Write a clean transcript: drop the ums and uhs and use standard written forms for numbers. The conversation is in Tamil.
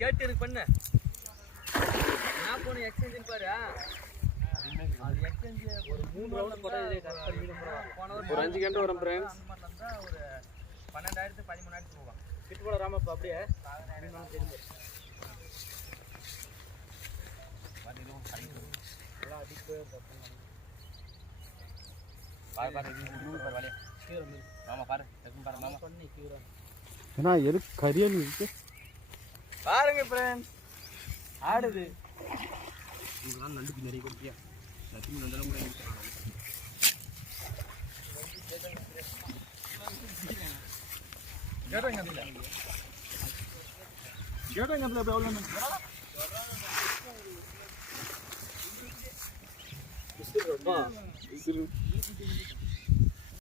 கேட்டு எனக்கு பண்ணு நான் போன எக்ஸ்சேஞ்ச் பாரு அது எக்ஸ்சேஞ்ச் ஒரு 3 ரவுண்ட் போட்டா இதே கரெக்ட் பண்ணிடும் போன ஒரு 5 கண்டை வரும் फ्रेंड्स அந்த மாதிரி இருந்தா ஒரு 12000 13000 போவா கிட்ட போட ராமப்பா அப்படியே நான் தெரியும் வாடி இது கரெக்ட் எல்லாம் அடிக்கவே பாரு பாரு இது பாரு வாலே கீர மாமா பாரு டக்கு பாரு மாமா பண்ணி கீர ஏனா எது கரியல் இருக்கு பாருங்க फ्रेंड्स ஆடுது இதெல்லாம் நண்டுக்கு நிறைய கொடுத்தியா நண்டு நண்டெல்லாம் கூட இருக்கு கேட்டங்க அதுல எவ்வளவு மிஸ்டர் ரொம்ப